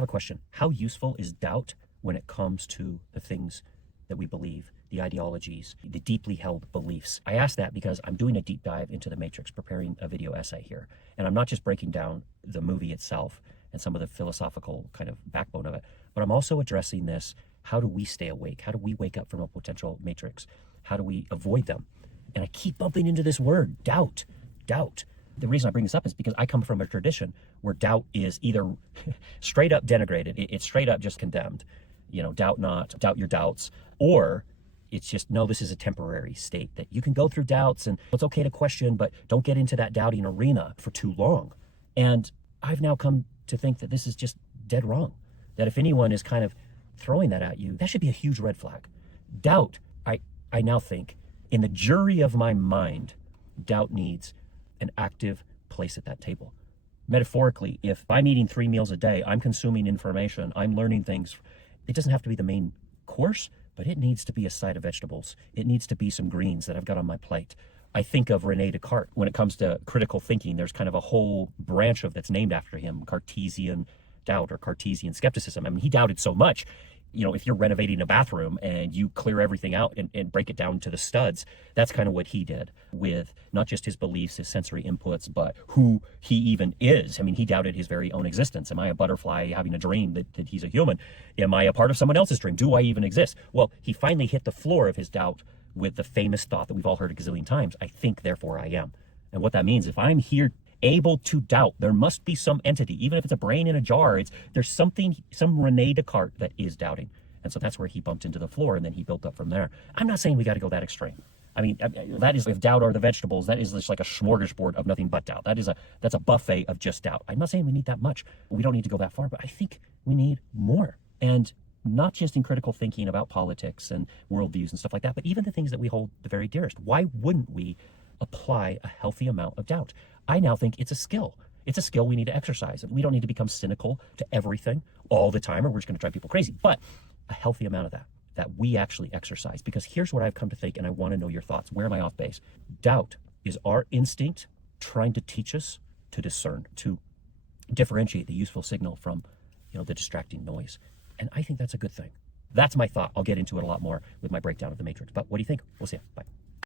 have a question. How useful is doubt when it comes to the things that we believe, the ideologies, the deeply held beliefs? I ask that because I'm doing a deep dive into the Matrix, preparing a video essay here. And I'm not just breaking down the movie itself and some of the philosophical kind of backbone of it, but I'm also addressing this. How do we stay awake? How do we wake up from a potential matrix? How do we avoid them? And I keep bumping into this word, doubt, doubt. The reason I bring this up is because I come from a tradition where doubt is either straight up denigrated, it's straight up just condemned, doubt not, doubt your doubts, or it's just, no, this is a temporary state that you can go through doubts and it's okay to question, but don't get into that doubting arena for too long. And I've now come to think that this is just dead wrong, that if anyone is kind of throwing that at you, that should be a huge red flag. Doubt, I now think, in the jury of my mind, doubt needs an active place at that table. Metaphorically, if I'm eating 3 meals a day, I'm consuming information, I'm learning things, it doesn't have to be the main course, but it needs to be a side of vegetables. It needs to be some greens that I've got on my plate. I think of René Descartes. When it comes to critical thinking, there's kind of a whole branch of that's named after him, Cartesian doubt or Cartesian skepticism. I mean, he doubted so much. If you're renovating a bathroom and you clear everything out and break it down to the studs, that's kind of what he did with not just his beliefs, his sensory inputs, but who he even is. I mean, he doubted his very own existence. Am I a butterfly having a dream that he's a human? Am I a part of someone else's dream? Do I even exist? Well, he finally hit the floor of his doubt with the famous thought that we've all heard a gazillion times, I think, therefore I am. And what that means, if I'm here able to doubt, there must be some entity, even if it's a brain in a jar, there's some René Descartes that is doubting. And so that's where he bumped into the floor, and then he built up from there. I'm not saying we got to go that extreme. I mean, that is, if doubt are the vegetables, that is just like a smorgasbord of nothing but doubt. That's a buffet of just doubt. I'm not saying we need that much. We don't need to go that far, but I think we need more. And not just in critical thinking about politics and worldviews and stuff like that, but even the things that we hold the very dearest. Why wouldn't we apply a healthy amount of doubt? I now think it's a skill. It's a skill we need to exercise. We don't need to become cynical to everything all the time, or we're just going to drive people crazy. But a healthy amount of that we actually exercise. Because here's what I've come to think, and I want to know your thoughts. Where am I off base? Doubt is our instinct trying to teach us to discern, to differentiate the useful signal from, the distracting noise. And I think that's a good thing. That's my thought. I'll get into it a lot more with my breakdown of the Matrix. But what do you think? We'll see you. Bye.